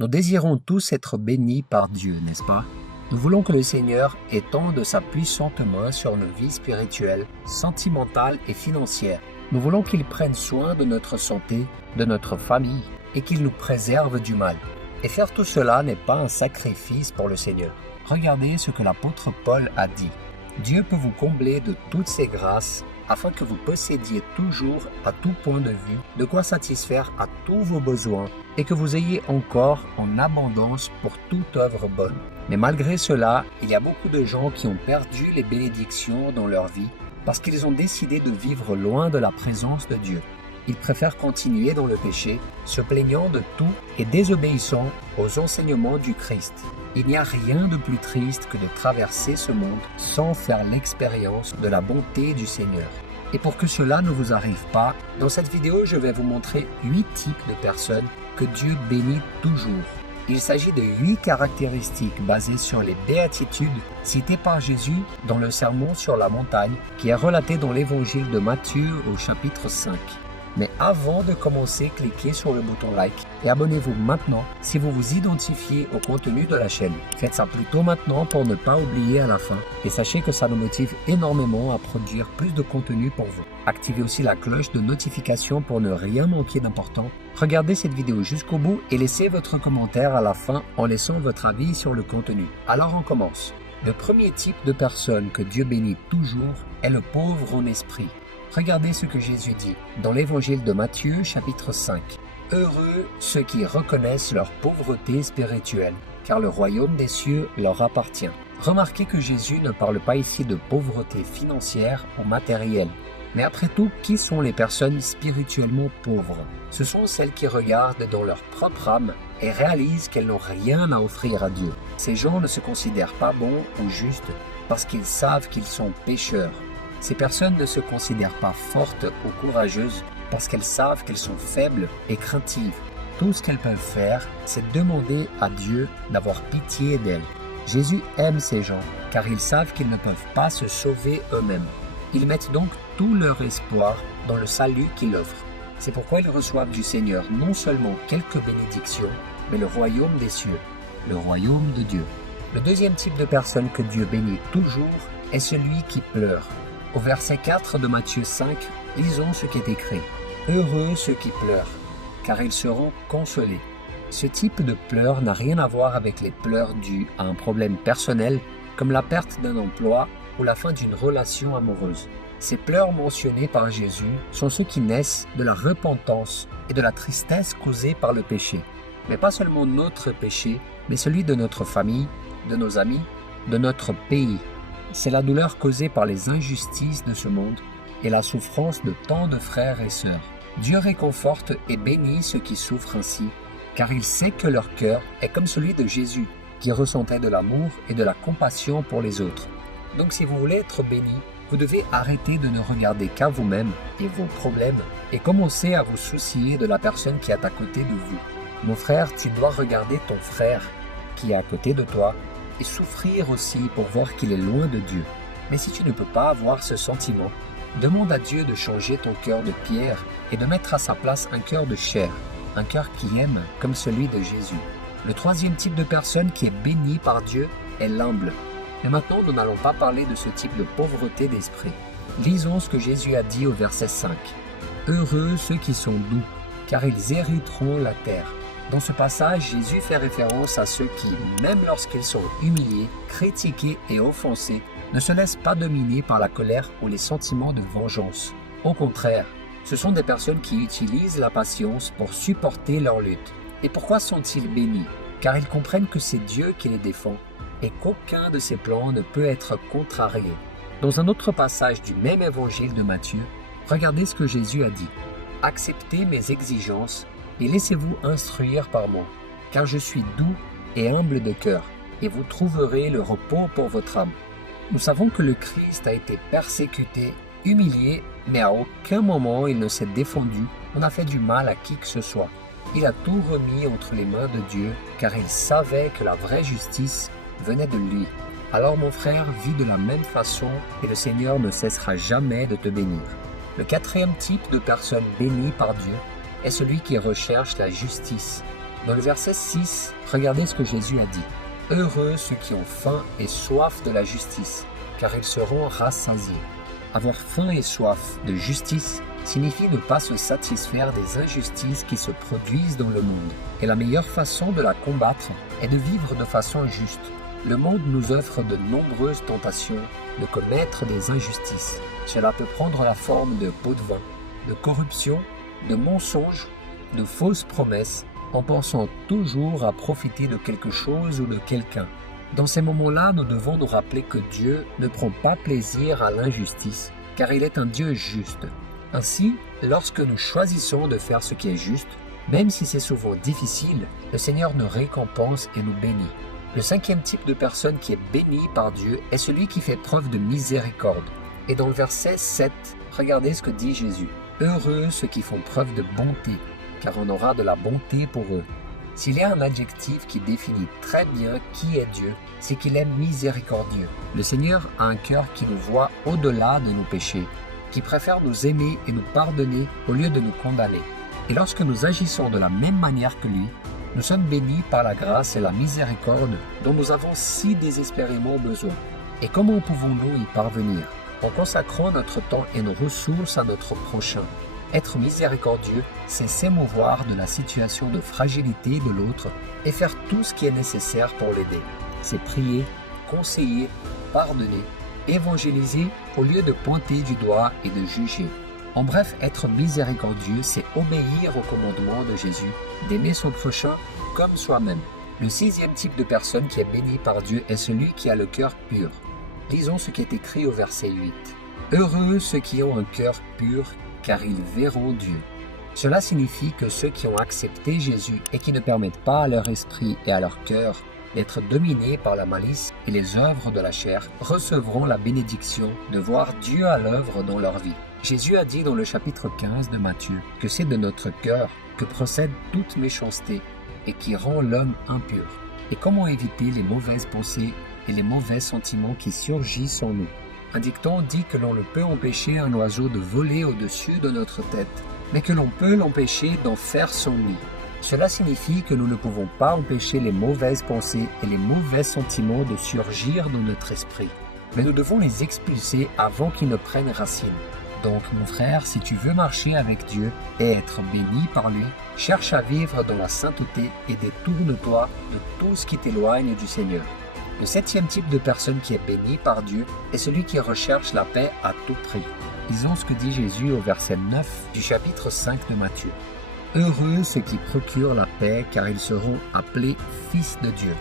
Nous désirons tous être bénis par Dieu, n'est-ce pas? Nous voulons que le Seigneur étende sa puissante main sur nos vies spirituelles, sentimentales et financières. Nous voulons qu'il prenne soin de notre santé, de notre famille et qu'il nous préserve du mal. Et faire tout cela n'est pas un sacrifice pour le Seigneur. Regardez ce que l'apôtre Paul a dit. Dieu peut vous combler de toutes ses grâces afin que vous possédiez toujours, à tout point de vue, de quoi satisfaire à tous vos besoins et que vous ayez encore en abondance pour toute œuvre bonne. Mais malgré cela, il y a beaucoup de gens qui ont perdu les bénédictions dans leur vie parce qu'ils ont décidé de vivre loin de la présence de Dieu. Ils préfèrent continuer dans le péché, se plaignant de tout et désobéissant aux enseignements du Christ. Il n'y a rien de plus triste que de traverser ce monde sans faire l'expérience de la bonté du Seigneur. Et pour que cela ne vous arrive pas, dans cette vidéo, je vais vous montrer 8 types de personnes que Dieu bénit toujours. Il s'agit de 8 caractéristiques basées sur les béatitudes citées par Jésus dans le Sermon sur la montagne qui est relaté dans l'évangile de Matthieu au chapitre 5. Mais avant de commencer, cliquez sur le bouton like et abonnez-vous maintenant si vous vous identifiez au contenu de la chaîne. Faites ça plutôt maintenant pour ne pas oublier à la fin et sachez que ça nous motive énormément à produire plus de contenu pour vous. Activez aussi la cloche de notification pour ne rien manquer d'important. Regardez cette vidéo jusqu'au bout et laissez votre commentaire à la fin en laissant votre avis sur le contenu. Alors on commence. Le premier type de personne que Dieu bénit toujours est le pauvre en esprit. Regardez ce que Jésus dit dans l'évangile de Matthieu chapitre 5. « Heureux ceux qui reconnaissent leur pauvreté spirituelle, car le royaume des cieux leur appartient. » Remarquez que Jésus ne parle pas ici de pauvreté financière ou matérielle. Mais après tout, qui sont les personnes spirituellement pauvres? Ce sont celles qui regardent dans leur propre âme et réalisent qu'elles n'ont rien à offrir à Dieu. Ces gens ne se considèrent pas bons ou justes parce qu'ils savent qu'ils sont pécheurs. Ces personnes ne se considèrent pas fortes ou courageuses parce qu'elles savent qu'elles sont faibles et craintives. Tout ce qu'elles peuvent faire, c'est demander à Dieu d'avoir pitié d'elles. Jésus aime ces gens car ils savent qu'ils ne peuvent pas se sauver eux-mêmes. Ils mettent donc tout leur espoir dans le salut qu'il offre. C'est pourquoi ils reçoivent du Seigneur non seulement quelques bénédictions, mais le royaume des cieux, le royaume de Dieu. Le deuxième type de personne que Dieu bénit toujours est celui qui pleure. Au verset 4 de Matthieu 5, lisons ce qui est écrit. « Heureux ceux qui pleurent, car ils seront consolés. » Ce type de pleurs n'a rien à voir avec les pleurs dus à un problème personnel, comme la perte d'un emploi ou la fin d'une relation amoureuse. Ces pleurs mentionnés par Jésus sont ceux qui naissent de la repentance et de la tristesse causée par le péché. Mais pas seulement notre péché, mais celui de notre famille, de nos amis, de notre pays. C'est la douleur causée par les injustices de ce monde et la souffrance de tant de frères et sœurs. Dieu réconforte et bénit ceux qui souffrent ainsi, car il sait que leur cœur est comme celui de Jésus, qui ressentait de l'amour et de la compassion pour les autres. Donc si vous voulez être béni, vous devez arrêter de ne regarder qu'à vous-même et vos problèmes et commencer à vous soucier de la personne qui est à côté de vous. Mon frère, tu dois regarder ton frère qui est à côté de toi et souffrir aussi pour voir qu'il est loin de Dieu. Mais si tu ne peux pas avoir ce sentiment, demande à Dieu de changer ton cœur de pierre et de mettre à sa place un cœur de chair, un cœur qui aime comme celui de Jésus. Le troisième type de personne qui est bénie par Dieu est l'humble. Mais maintenant, nous n'allons pas parler de ce type de pauvreté d'esprit. Lisons ce que Jésus a dit au verset 5. « Heureux ceux qui sont doux, car ils hériteront la terre. » Dans ce passage, Jésus fait référence à ceux qui, même lorsqu'ils sont humiliés, critiqués et offensés, ne se laissent pas dominer par la colère ou les sentiments de vengeance. Au contraire, ce sont des personnes qui utilisent la patience pour supporter leur lutte. Et pourquoi sont-ils bénis? Car ils comprennent que c'est Dieu qui les défend et qu'aucun de ses plans ne peut être contrarié. Dans un autre passage du même évangile de Matthieu, regardez ce que Jésus a dit. « Acceptez mes exigences et laissez-vous instruire par moi, car je suis doux et humble de cœur, et vous trouverez le repos pour votre âme. » Nous savons que le Christ a été persécuté, humilié, mais à aucun moment il ne s'est défendu ou n'a fait du mal à qui que ce soit. Il a tout remis entre les mains de Dieu, car il savait que la vraie justice venait de lui. Alors mon frère, vis de la même façon et le Seigneur ne cessera jamais de te bénir. Le quatrième type de personne bénie par Dieu est celui qui recherche la justice. Dans le verset 6, regardez ce que Jésus a dit. « Heureux ceux qui ont faim et soif de la justice, car ils seront rassasiés. » Avoir faim et soif de justice signifie ne pas se satisfaire des injustices qui se produisent dans le monde. Et la meilleure façon de la combattre est de vivre de façon juste. Le monde nous offre de nombreuses tentations de commettre des injustices. Cela peut prendre la forme de pots de vin, de corruption, de mensonges, de fausses promesses, en pensant toujours à profiter de quelque chose ou de quelqu'un. Dans ces moments-là, nous devons nous rappeler que Dieu ne prend pas plaisir à l'injustice, car il est un Dieu juste. Ainsi, lorsque nous choisissons de faire ce qui est juste, même si c'est souvent difficile, le Seigneur nous récompense et nous bénit. Le 5e type de personne qui est béni par Dieu est celui qui fait preuve de miséricorde. Et dans le verset 7, regardez ce que dit Jésus. « Heureux ceux qui font preuve de bonté, car on aura de la bonté pour eux. » S'il y a un adjectif qui définit très bien qui est Dieu, c'est qu'il est miséricordieux. Le Seigneur a un cœur qui nous voit au-delà de nos péchés, qui préfère nous aimer et nous pardonner au lieu de nous condamner. Et lorsque nous agissons de la même manière que lui, nous sommes bénis par la grâce et la miséricorde dont nous avons si désespérément besoin. Et comment pouvons-nous y parvenir? En consacrant notre temps et nos ressources à notre prochain. Être miséricordieux, c'est s'émouvoir de la situation de fragilité de l'autre et faire tout ce qui est nécessaire pour l'aider. C'est prier, conseiller, pardonner, évangéliser au lieu de pointer du doigt et de juger. En bref, être miséricordieux, c'est obéir au commandement de Jésus, d'aimer son prochain comme soi-même. Le 6e type de personne qui est béni par Dieu est celui qui a le cœur pur. Lisons ce qui est écrit au verset 8. « Heureux ceux qui ont un cœur pur, car ils verront Dieu. » Cela signifie que ceux qui ont accepté Jésus et qui ne permettent pas à leur esprit et à leur cœur d'être dominés par la malice et les œuvres de la chair recevront la bénédiction de voir Dieu à l'œuvre dans leur vie. Jésus a dit dans le chapitre 15 de Matthieu que c'est de notre cœur que procède toute méchanceté et qui rend l'homme impur. Et comment éviter les mauvaises pensées et les mauvais sentiments qui surgissent en nous? Un dicton dit que l'on ne peut empêcher un oiseau de voler au-dessus de notre tête, mais que l'on peut l'empêcher d'en faire son nid. Cela signifie que nous ne pouvons pas empêcher les mauvaises pensées et les mauvais sentiments de surgir dans notre esprit, mais nous devons les expulser avant qu'ils ne prennent racine. Donc, mon frère, si tu veux marcher avec Dieu et être béni par lui, cherche à vivre dans la sainteté et détourne-toi de tout ce qui t'éloigne du Seigneur. Le 7e type de personne qui est béni par Dieu est celui qui recherche la paix à tout prix. Lisons ce que dit Jésus au verset 9 du chapitre 5 de Matthieu. « Heureux ceux qui procurent la paix, car ils seront appelés fils de Dieu. »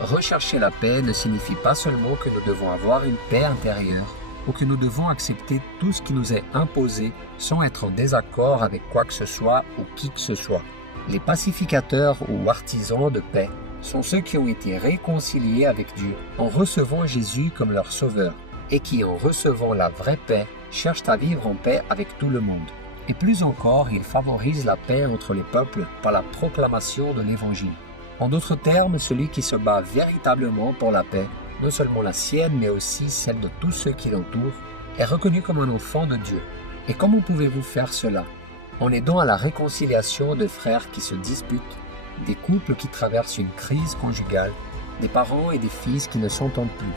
Rechercher la paix ne signifie pas seulement que nous devons avoir une paix intérieure, ou que nous devons accepter tout ce qui nous est imposé sans être en désaccord avec quoi que ce soit ou qui que ce soit. Les pacificateurs ou artisans de paix sont ceux qui ont été réconciliés avec Dieu en recevant Jésus comme leur sauveur et qui, en recevant la vraie paix, cherchent à vivre en paix avec tout le monde. Et plus encore, ils favorisent la paix entre les peuples par la proclamation de l'Évangile. En d'autres termes, celui qui se bat véritablement pour la paix, non seulement la sienne, mais aussi celle de tous ceux qui l'entourent, est reconnu comme un enfant de Dieu. Et comment pouvez-vous faire cela? En aidant à la réconciliation de frères qui se disputent, des couples qui traversent une crise conjugale, des parents et des fils qui ne s'entendent plus.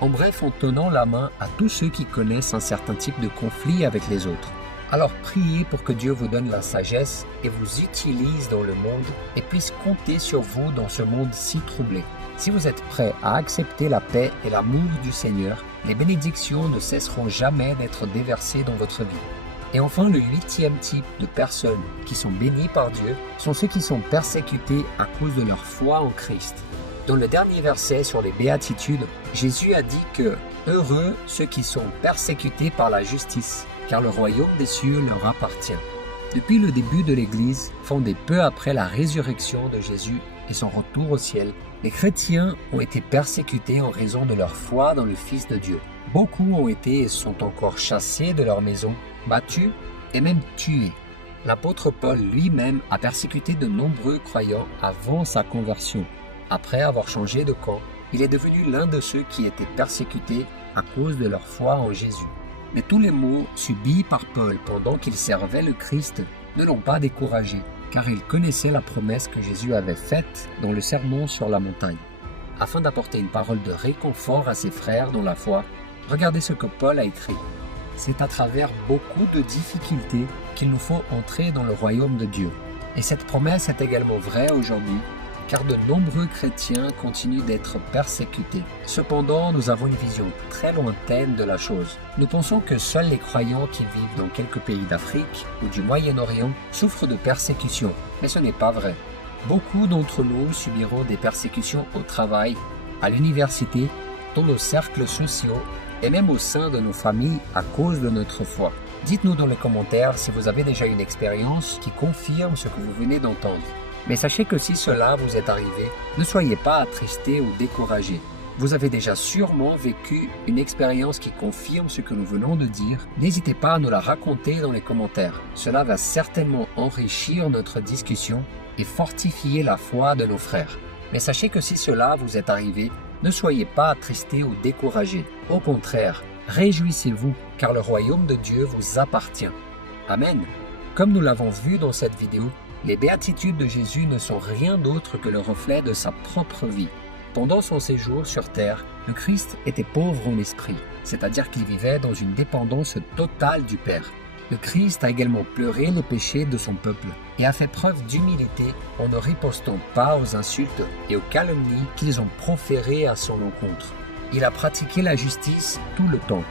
En bref, en tenant la main à tous ceux qui connaissent un certain type de conflit avec les autres. Alors priez pour que Dieu vous donne la sagesse et vous utilise dans le monde et puisse compter sur vous dans ce monde si troublé. Si vous êtes prêt à accepter la paix et l'amour du Seigneur, les bénédictions ne cesseront jamais d'être déversées dans votre vie. Et enfin, le 8e type de personnes qui sont bénies par Dieu sont ceux qui sont persécutés à cause de leur foi en Christ. Dans le dernier verset sur les béatitudes, Jésus a dit que « Heureux ceux qui sont persécutés par la justice, car le royaume des cieux leur appartient. » Depuis le début de l'Église, fondée peu après la résurrection de Jésus et son retour au ciel, les chrétiens ont été persécutés en raison de leur foi dans le Fils de Dieu. Beaucoup ont été et sont encore chassés de leur maison, battus et même tués. L'apôtre Paul lui-même a persécuté de nombreux croyants avant sa conversion. Après avoir changé de camp, il est devenu l'un de ceux qui étaient persécutés à cause de leur foi en Jésus. Mais tous les maux subis par Paul pendant qu'il servait le Christ ne l'ont pas découragé. car il connaissait la promesse que Jésus avait faite dans le sermon sur la montagne. Afin d'apporter une parole de réconfort à ses frères dans la foi, regardez ce que Paul a écrit. C'est à travers beaucoup de difficultés qu'il nous faut entrer dans le royaume de Dieu. Et cette promesse est également vraie aujourd'hui, car de nombreux chrétiens continuent d'être persécutés. Cependant, nous avons une vision très lointaine de la chose. Nous pensons que seuls les croyants qui vivent dans quelques pays d'Afrique ou du Moyen-Orient souffrent de persécutions, mais ce n'est pas vrai. Beaucoup d'entre nous subiront des persécutions au travail, à l'université, dans nos cercles sociaux et même au sein de nos familles à cause de notre foi. Dites-nous dans les commentaires si vous avez déjà une expérience qui confirme ce que vous venez d'entendre. Mais sachez que si cela vous est arrivé, ne soyez pas attristés ou découragés. Vous avez déjà sûrement vécu une expérience qui confirme ce que nous venons de dire. N'hésitez pas à nous la raconter dans les commentaires. Cela va certainement enrichir notre discussion et fortifier la foi de nos frères. Mais sachez que si cela vous est arrivé, ne soyez pas attristés ou découragés. Au contraire, réjouissez-vous, car le royaume de Dieu vous appartient. Amen. Comme nous l'avons vu dans cette vidéo, les béatitudes de Jésus ne sont rien d'autre que le reflet de sa propre vie. Pendant son séjour sur terre, le Christ était pauvre en esprit, c'est-à-dire qu'il vivait dans une dépendance totale du Père. Le Christ a également pleuré les péchés de son peuple et a fait preuve d'humilité en ne ripostant pas aux insultes et aux calomnies qu'ils ont proférées à son encontre. Il a pratiqué la justice tout le temps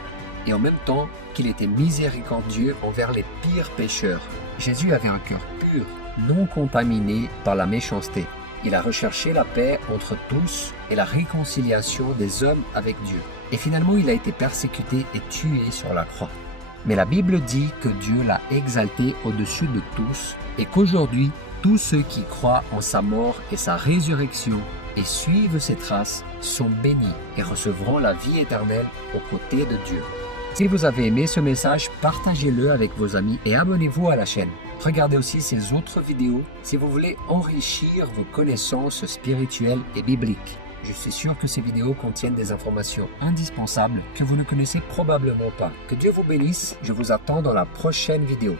et en même temps qu'il était miséricordieux envers les pires pécheurs. Jésus avait un cœur pur, non contaminé par la méchanceté. Il a recherché la paix entre tous et la réconciliation des hommes avec Dieu. Et finalement, il a été persécuté et tué sur la croix. Mais la Bible dit que Dieu l'a exalté au-dessus de tous et qu'aujourd'hui, tous ceux qui croient en sa mort et sa résurrection et suivent ses traces sont bénis et recevront la vie éternelle aux côtés de Dieu. Si vous avez aimé ce message, partagez-le avec vos amis et abonnez-vous à la chaîne. Regardez aussi ces autres vidéos si vous voulez enrichir vos connaissances spirituelles et bibliques. Je suis sûr que ces vidéos contiennent des informations indispensables que vous ne connaissez probablement pas. Que Dieu vous bénisse, je vous attends dans la prochaine vidéo.